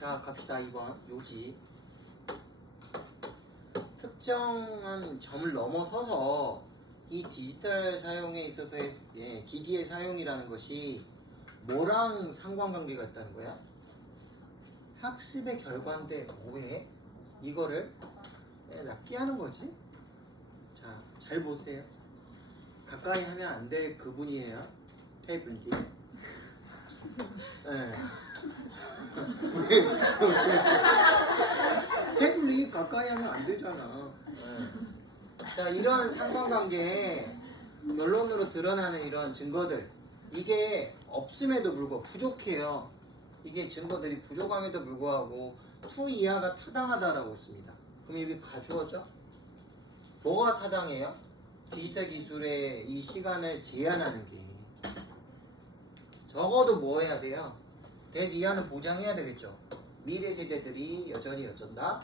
자, 갑시다. 2번 요지. 특정한 점을 넘어서서 이 디지털 사용에 있어서의 기기의 사용이라는 것이 뭐랑 상관관계가 있다는 거야? 학습의 결과인데 뭐해? 이거를 납기하는 거지? 자, 잘 보세요. 가까이 하면 안 될 그분이에요. 태블릿. 태블릿 가까이 하면 안 되잖아. 자, 이런 상관관계에 결론으로 드러나는 이런 증거들, 이게 없음에도 불구하고 부족해요. 이게 증거들이 부족함에도 불구하고 투 이하가 타당하다라고 했습니다. 그럼 이게 가주어죠? 뭐가 타당해요? 디지털 기술의 이 시간을 제한하는 게. 적어도 뭐 해야 돼요? 대이하는 보장해야 되겠죠. 미래 세대들이 여전히 어쩐다?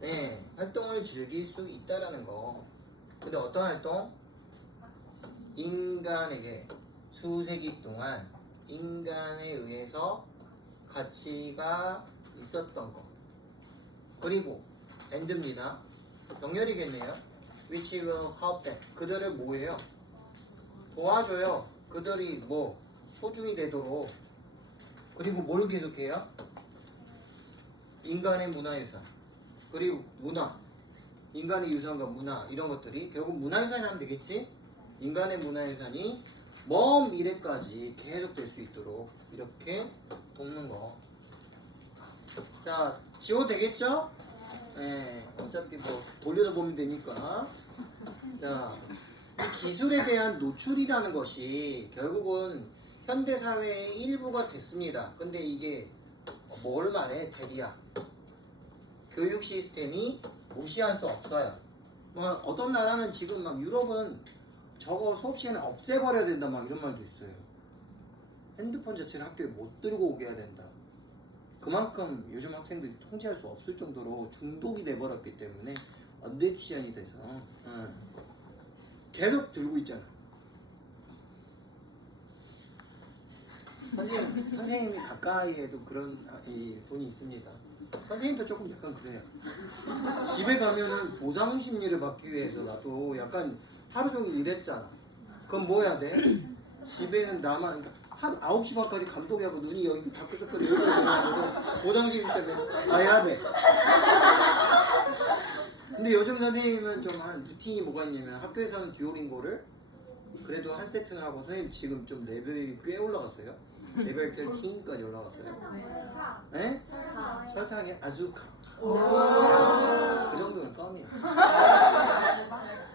네, 활동을 즐길 수 있다라는 거. 근데 어떤 활동? 인간에게 수세기 동안 인간에 의해서 가치가 있었던 거. 그리고 and입니다. 병렬이겠네요. which will help them. 그들을 뭐예요? 도와줘요. 그들이 뭐 소중히 되도록. 그리고 뭘 계속해요? 인간의 문화유산. 그리고 문화. 인간의 유산과 문화 이런 것들이 결국 문화유산이 하면 되겠지? 인간의 문화유산이 먼 미래까지 계속 될 수 있도록 이렇게 돕는 거. 자, 지워 되겠죠? 네, 어차피 뭐 돌려서 보면 되니까. 자, 이 기술에 대한 노출이라는 것이 결국은 현대 사회의 일부가 됐습니다. 근데 이게 뭘 말해? 대리야. 교육 시스템이 무시할 수 없어요. 뭐 어떤 나라는 지금 막 유럽은 저거 수업 시간에 없애버려야 된다 막 이런 말도 있어요. 핸드폰 자체를 학교에 못 들고 오게 해야 된다. 그만큼 요즘 학생들이 통제할 수 없을 정도로 중독이 돼버렸기 때문에 어딕션이 돼서 계속 들고 있잖아. 선생님이 가까이에도 그런 분이 있습니다. 선생님도 조금 약간 그래요. 집에 가면은 보상 심리를 받기 위해서 나도 약간 하루 종일 일했잖아. 그럼 뭐 해야 돼? 집에는 나만, 그러니까 한 9시 반까지 감독하고 눈이 여기 다크서클이 여기로 들어가고 보상 심리 때문에 아야 돼. 근데 요즘 선생님은 좀 한 루틴이 뭐가 있냐면 학교에서는 듀오링고를 그래도 한 세트는 하고 선생님 지금 좀 레벨이 꽤 올라갔어요. 레벨 13까지 올라갔어요. 네? 설탕이 아주카. 그 정도는 껌이야.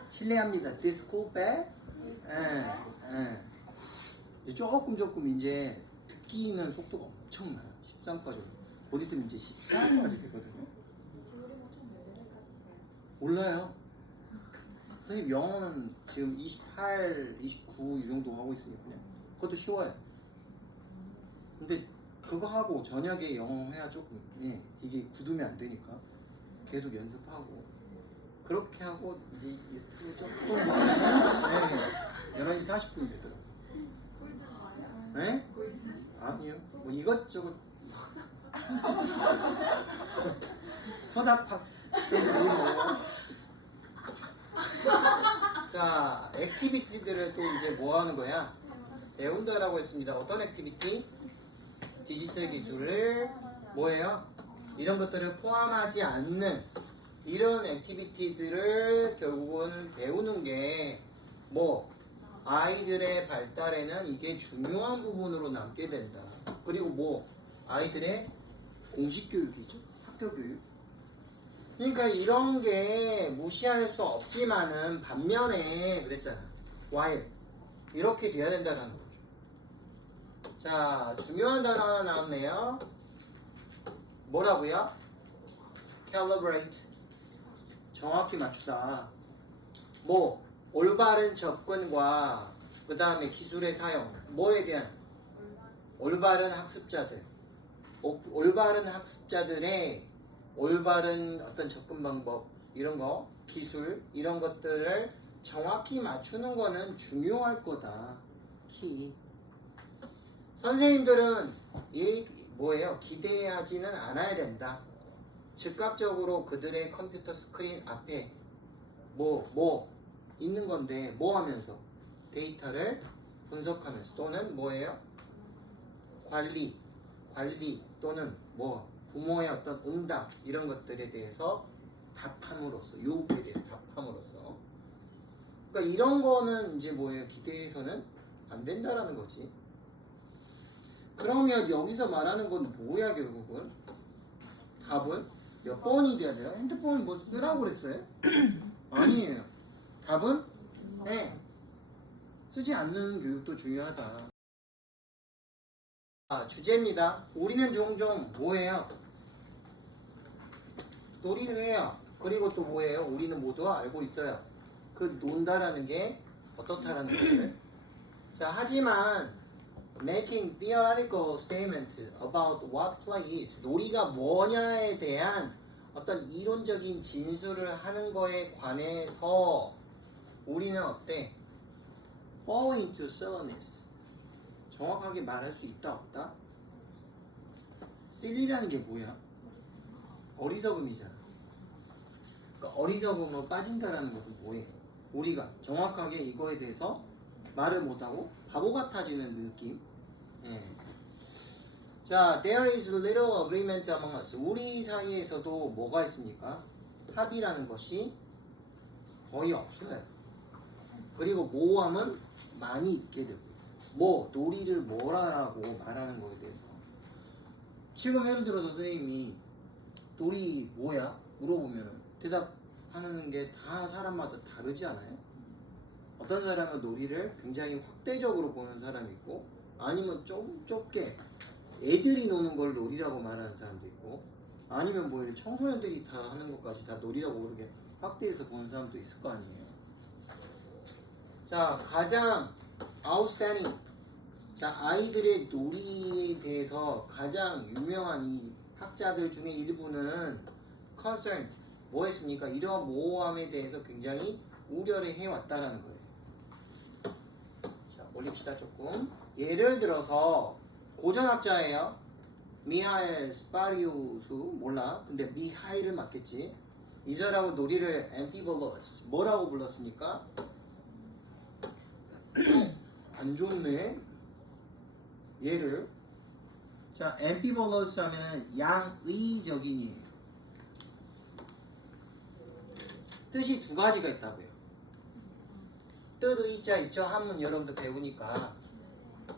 실례합니다. 디스코백. 조금 이제 듣기는 속도가 엄청나요. 13까지. 곧 있으면 이제 14까지 되거든요. 몰라요. 선생님 영어는 지금 28, 29 이 정도 하고 있으니까요. 그것도 쉬워요. 근데 그거 하고 저녁에 영어 해야 조금 이게 굳으면 안 되니까 계속 연습하고 그렇게 하고 이제 유튜브 조금 11시 40분이 되더라고요. 네? 아니요. 뭐 이것저것 서답학. 자, 액티비티들을 또 이제 뭐 하는 거야? 배운다라고 했습니다. 어떤 액티비티? 디지털 기술을 뭐예요? 이런 것들을 포함하지 않는 이런 액티비티들을 결국은 배우는 게 뭐 아이들의 발달에는 이게 중요한 부분으로 남게 된다. 그리고 뭐 아이들의 공식 교육이죠. 학교 교육. 그러니까 이런 게 무시할 수 없지만은 반면에 그랬잖아. while 이렇게 돼야 된다는 거죠. 자, 중요한 단어 하나 나왔네요. 뭐라고요? calibrate. 정확히 맞추다. 뭐 올바른 접근과 그 다음에 기술의 사용. 뭐에 대한? 올바른 학습자들. 올바른 학습자들의 올바른 어떤 접근 방법 이런 거 기술 이런 것들을 정확히 맞추는 거는 중요할 거다. 키. 선생님들은 이 뭐예요? 기대하지는 않아야 된다. 즉각적으로 그들의 컴퓨터 스크린 앞에 뭐 있는 건데 뭐 하면서 데이터를 분석하면서 또는 뭐예요? 관리 또는 뭐 부모의 어떤 응답 이런 것들에 대해서 답함으로써 요구에 대해서 답함으로써 그러니까 이런 거는 이제 뭐예요? 기대해서는 안 된다라는 거지. 그러면 여기서 말하는 건 뭐야 결국은? 답은 몇 번이 돼야 돼요? 핸드폰 뭐 쓰라고 그랬어요? 아니에요. 답은 네. 쓰지 않는 교육도 중요하다. 주제입니다. 우리는 종종 뭐해요? 놀이를 해요. 그리고 또 뭐예요? 우리는 모두 알고 있어요. 그 논다라는 게 어떻다라는 거를. 자, 하지만 making theoretical statement about what play is 놀이가 뭐냐에 대한 어떤 이론적인 진술을 하는 거에 관해서 우리는 어때? fall into silliness 정확하게 말할 수 있다 없다? silly라는 게 뭐야? 어리석음이잖아. 그러니까 어리석음으로 빠진다라는 것은 뭐예요? 우리가 정확하게 이거에 대해서 말을 못하고 바보 같아지는 느낌. 예. 자, there is little agreement among us. 우리 사이에서도 뭐가 있습니까? 합의라는 것이 거의 없어요. 그리고 모호함은 많이 있게 되고 놀이를 뭐라고 말하는 거에 대해서 지금 예를 들어서 선생님이 놀이 뭐야? 물어보면 대답하는 게 다 사람마다 다르지 않아요? 어떤 사람은 놀이를 굉장히 확대적으로 보는 사람이 있고 아니면 좀 좁게 애들이 노는 걸 놀이라고 말하는 사람도 있고 아니면 뭐 이렇게 청소년들이 다 하는 것까지 다 놀이라고 그렇게 확대해서 보는 사람도 있을 거 아니에요. 자, 가장 outstanding 자, 아이들의 놀이에 대해서 가장 유명한 이 학자들 중에 일부는 concern 뭐 했습니까? 이러한 모호함에 대해서 굉장히 우려를 해왔다라는 거예요. 자, 올립시다 조금. 예를 들어서 고전학자예요. 미하일 스파리우스 몰라. 근데 미하일은 맞겠지. 이 사람은 놀이를 ambivalence 뭐라고 불렀습니까? 안 좋네. 얘를 자 ambivalence 하면 양의적인이에요. 뜻이 두 가지가 있다고요. 뜻의자 있죠? 한문 여러분도 배우니까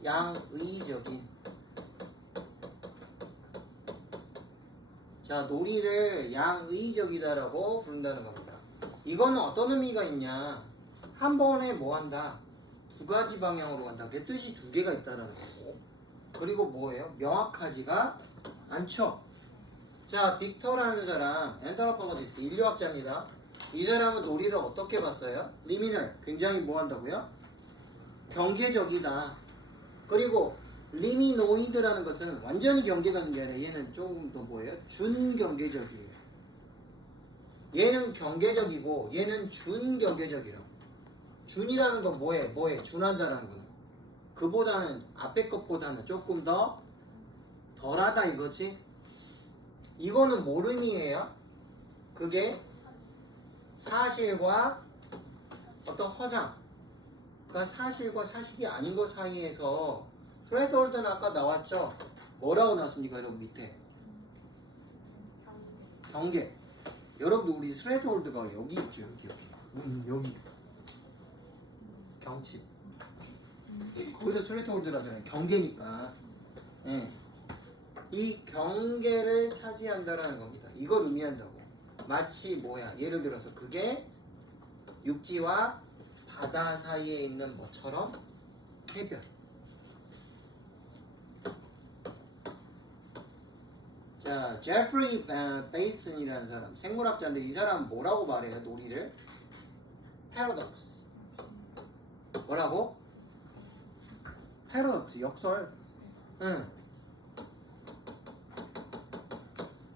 양의적인. 자, 놀이를 양의적이다라고 부른다는 겁니다. 이거는 어떤 의미가 있냐? 한 번에 뭐 한다? 두 가지 방향으로 간다. 그 뜻이 두 개가 있다는 거고. 그리고 뭐예요? 명확하지가 않죠. 자, 빅터라는 사람, 엔터로폴로지스트 인류학자입니다. 이 사람은 놀이를 어떻게 봤어요? 리미널, 굉장히 뭐 한다고요? 경계적이다. 그리고 리미노이드라는 것은 완전히 경계가 있는 게 아니라 얘는 조금 더 뭐예요? 준경계적이에요. 얘는 경계적이고 얘는 준경계적이라고. 준이라는 건 뭐해? 준한다라는 거는. 그보다는 앞에 것보다는 조금 더 덜하다 이거지. 이거는 뭘 의미해요? 그게 사실과 어떤 허상, 그러니까 사실과 사실이 아닌 것 사이에서 스레스홀드는 아까 나왔죠? 뭐라고 나왔습니까? 여러분 밑에 경계. 여러분 우리 스레스홀드가 여기 있죠. 여기 경치. 거기서 스레스홀드라잖아요. 경계니까. 예. 이 경계를 차지한다라는 겁니다. 이걸 의미한다고. 마치 뭐야? 예를 들어서 그게 육지와 바다 사이에 있는 뭐처럼 해변. 자, 제프리 베이슨이라는 사람, 생물학자인데 이 사람은 뭐라고 말해요? 놀이를? 패러독스. 뭐라고? 패러독스, 역설. 응.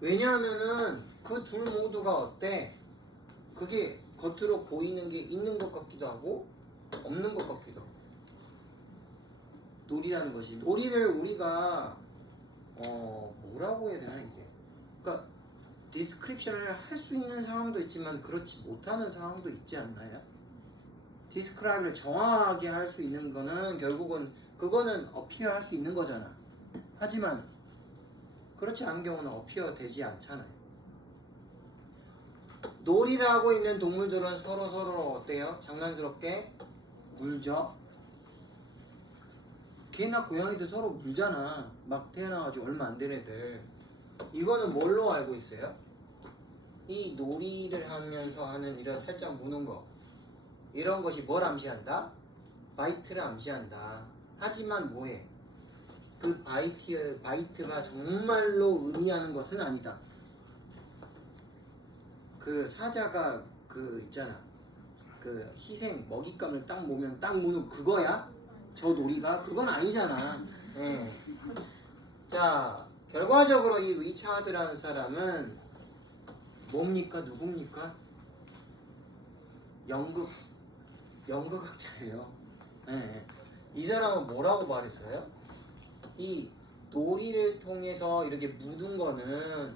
왜냐하면은 그 둘 모두가 어때? 그게 겉으로 보이는 게 있는 것 같기도 하고 없는 것 같기도 하고 놀이라는 것이. 놀이를 우리가 뭐라고 해야 되나 이게. 그러니까 디스크립션을 할 수 있는 상황도 있지만 그렇지 못하는 상황도 있지 않나요? 디스크라이브를 정확하게 할 수 있는 거는 결국은 그거는 어피어 할 수 있는 거잖아. 하지만 그렇지 않은 경우는 어피어 되지 않잖아요. 놀이를 하고 있는 동물들은 서로 어때요? 장난스럽게 물죠. 개나 고양이도 서로 물잖아. 막 태어나가지고 얼마 안 된 애들. 이거는 뭘로 알고 있어요? 이 놀이를 하면서 하는 이런 살짝 무는 거, 이런 것이 뭘 암시한다? 바이트를 암시한다. 하지만 뭐해? 그 바이트가 정말로 의미하는 것은 아니다. 그 사자가 그 있잖아, 그 희생 먹잇감을 딱 모면 딱 무는 그거야? 저 놀이가? 그건 아니잖아. 예. 자, 결과적으로 이 리차드라는 사람은 뭡니까? 누굽니까? 연극학자예요. 예. 이 사람은 뭐라고 말했어요? 이 놀이를 통해서 이렇게 묻은 거는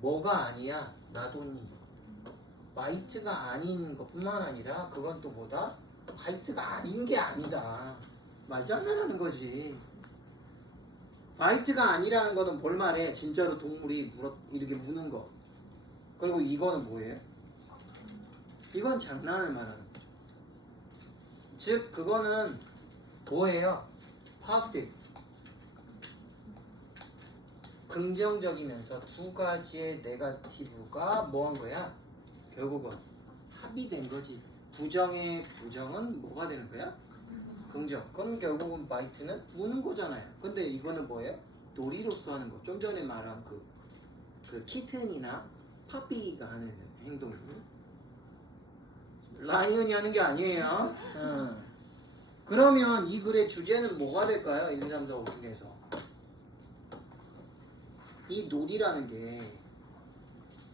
뭐가 아니야? 나돈이. 바이트가 아닌 것뿐만 아니라 그건 또 뭐다? 바이트가 아닌 게 아니다. 말도 안 되는 거지. 바이트가 아니라는 거는 뭘 말해? 진짜로 동물이 이렇게 무는 거. 그리고 이거는 뭐예요? 이건 장난을 말하는 거죠. 즉 그거는 뭐예요? positive. 긍정적이면서 두 가지의 네거티브가 뭐 한 거야? 결국은 합의된 거지. 부정의 부정은 뭐가 되는 거야? 긍정. 그럼 결국은 바이트는 무는 거잖아요. 근데 이거는 뭐예요? 놀이로서 하는 거. 좀 전에 말한 그 키튼이나 파피가 하는 행동이 라이언이 하는 게 아니에요. 그러면 이 글의 주제는 뭐가 될까요? 1, 2, 3, 4, 5 중에서 이 놀이라는 게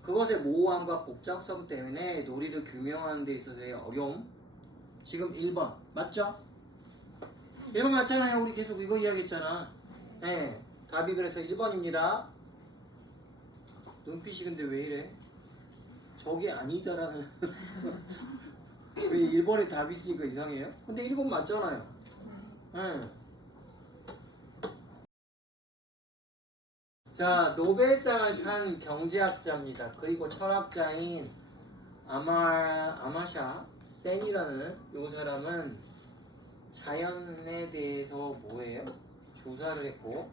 그것의 모호함과 복잡성 때문에 놀이를 규명하는 데 있어서의 어려움. 지금 1번 맞죠? 1번 맞잖아요. 우리 계속 이거 이야기했잖아. 네, 답이 그래서 1번입니다. 눈빛이 근데 왜 이래? 저게 아니다라는 왜 1번에 답이 있으니까 이상해요? 근데 1번 맞잖아요. 네. 자, 노벨상을 탄 경제학자입니다. 그리고 철학자인 아마샤 센이라는 이 사람은 자연에 대해서 뭐예요? 조사를 했고,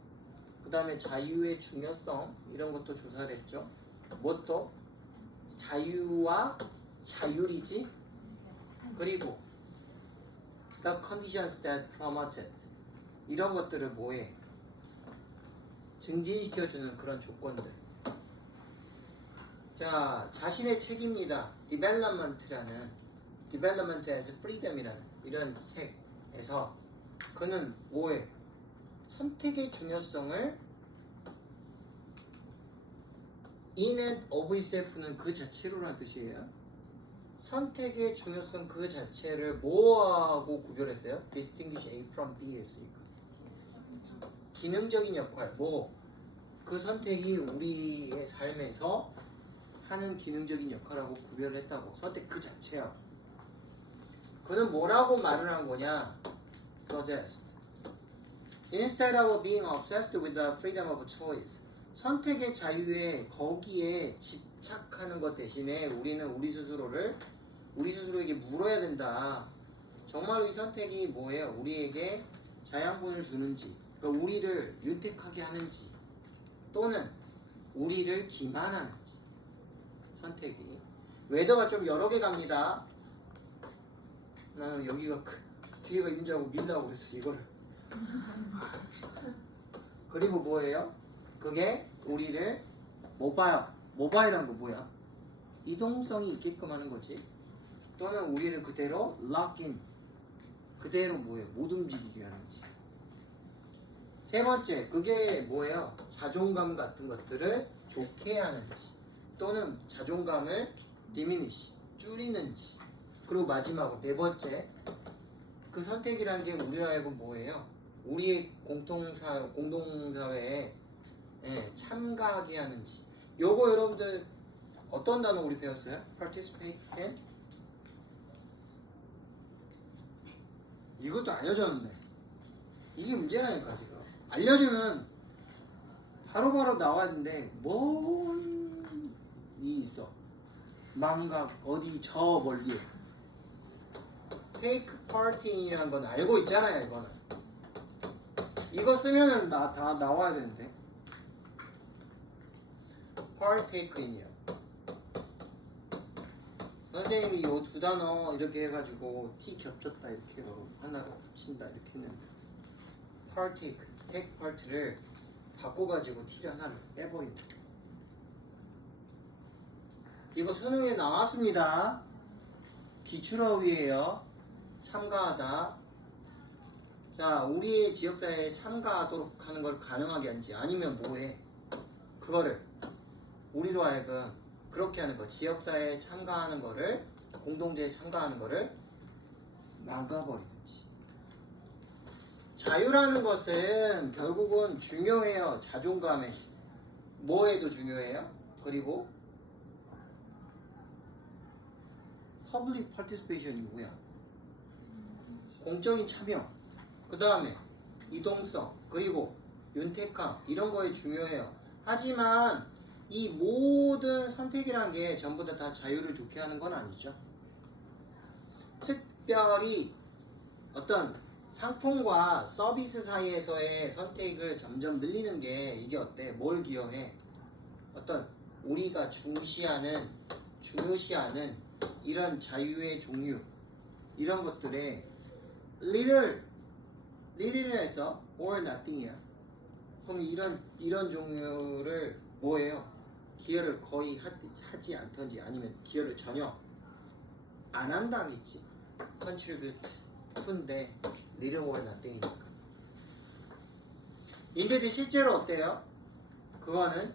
그 다음에 자유의 중요성 이런 것도 조사를 했죠. 뭣도? 자유와 자율이지. 그리고 the conditions that promoted 이런 것들을 뭐해? 증진시켜주는 그런 조건들. 자, 자신의 책입니다. Development as Freedom이라는 이런 책에서 그는 뭐해? 선택의 중요성을 in and of itself는 그 자체로라는 뜻이에요. 선택의 중요성 그 자체를 뭐하고 구별했어요? Distinguish A from B 했으니까. 기능적인 역할, 그 선택이 우리의 삶에서 하는 기능적인 역할하고 구별을 했다고. 선택 그 자체야. 그는 뭐라고 말을 한 거냐? Suggest. Instead of being obsessed with the freedom of choice. 선택의 자유에 거기에 집착하는 것 대신에 우리는 우리 스스로에게 물어야 된다. 정말로 이 선택이 뭐예요? 우리에게 자양분을 주는지, 그러니까 우리를 윤택하게 하는지, 또는 우리를 기만하는지. 선택이. 웨더가 좀 여러 개 갑니다. 나는 여기가 뒤에가 있는 줄 알고 밀라고 그랬어 이거를. 그리고 뭐예요? 그게 우리를 모바일한 거 뭐야? 이동성이 있게끔 하는 거지. 또는 우리를 그대로 lock-in, 그대로 뭐예요? 못 움직이게 하는지. 세 번째, 그게 뭐예요? 자존감 같은 것들을 좋게 하는지, 또는 자존감을 diminish, 줄이는지. 그리고 마지막으로 네 번째, 그 선택이라는 게 우리로 알고 뭐예요? 우리 공동사회에 참가하게 하는지. 요거 여러분들 어떤 단어 우리 배웠어요? participate in? 이것도 알려줬는데 이게 문제라니까 지금. 알려주면 바로바로 나와야 되는데 뭔 이 있어. 망각 어디 저 멀리에. take part in이라는 건 알고 있잖아요. 이거는 이거 쓰면은 다 나와야 되는데. partake in이요. 선생님이 요 두 단어 이렇게 해가지고 T 겹쳤다 이렇게 하나 겹친다 이렇게 했는데 partake, take part를 바꿔가지고 T를 하나를 빼버린다. 이거 수능에 나왔습니다. 기출어휘예요. 참가하다. 자, 우리의 지역사회에 참가하도록 하는 걸 가능하게 하는지 아니면 뭐해? 그거를 우리로 하여금 그렇게 하는 거. 지역사회에 참가하는 거를, 공동체에 참가하는 거를 막아버리는지. 자유라는 것은 결국은 중요해요. 자존감에. 뭐에도 중요해요. 그리고 public participation이 뭐야? 공적인 참여. 그 다음에 이동성. 그리고 윤택함. 이런 거에 중요해요. 하지만 이 모든 선택이란 게 전부 다 자유를 좋게 하는 건 아니죠. 특별히 어떤 상품과 서비스 사이에서의 선택을 점점 늘리는 게 이게 어때? 뭘 기여해? 어떤 우리가 중요시하는 이런 자유의 종류, 이런 것들에 little에서 or nothing이야. 그럼 이런 종류를 뭐예요? 기여를 거의 하지 않던지 아니면 기여를 전혀 안 한다겠지. contribute to인데 little or nothing이니까. 이게 실제로 어때요? 그거는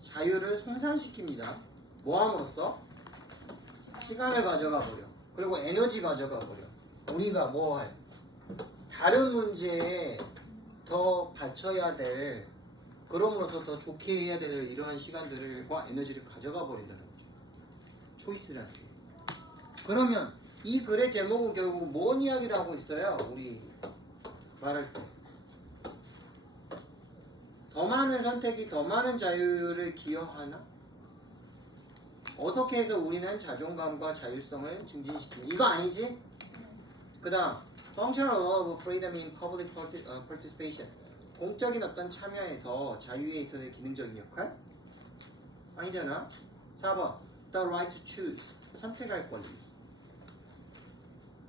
자유를 손상시킵니다. 뭐함으로써? 시간을 가져가 버려. 그리고 에너지 가져가 버려. 우리가 뭐할 다른 문제에 더 바쳐야 될, 그럼으로써 더 좋게 해야 될 이러한 시간들과 에너지를 가져가 버린다는 거죠. 초이스라는 게. 그러면 이 글의 제목은 결국 뭔 이야기를 하고 있어요? 우리 말할 때. 더 많은 선택이 더 많은 자유를 기여하나? 어떻게 해서 우리는 자존감과 자율성을 증진시키는, 이거 아니지? 그 다음 Functional of freedom in public participation. 공적인 어떤 참여에서 자유에 있어서의 기능적인 역할? 아니잖아. 4번 The right to choose. 선택할 권리.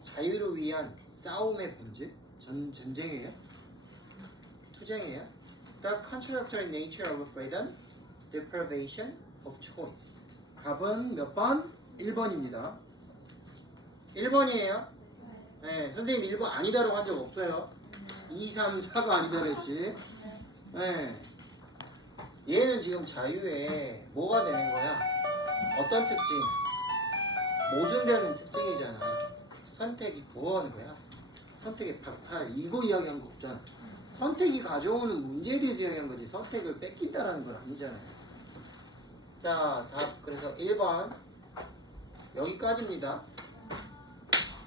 자유를 위한 싸움의 본질? 전쟁이에요? 투쟁이에요? The contradictory nature of freedom, deprivation of choice. 답은 몇 번? 1번입니다. 1번이에요. 네, 선생님 1번 아니다라고 한 적 없어요. 2, 3, 4가 아니다라고 했지. 네. 얘는 지금 자유에 뭐가 되는 거야? 어떤 특징? 모순되는 특징이잖아. 선택이 뭐 하는 거야? 선택의 박탈. 이거 이야기한 거 없잖아. 선택이 가져오는 문제에 대해서 이야기한 거지. 선택을 뺏긴다라는 건 아니잖아요. 자, 답 그래서 1번 여기까지입니다.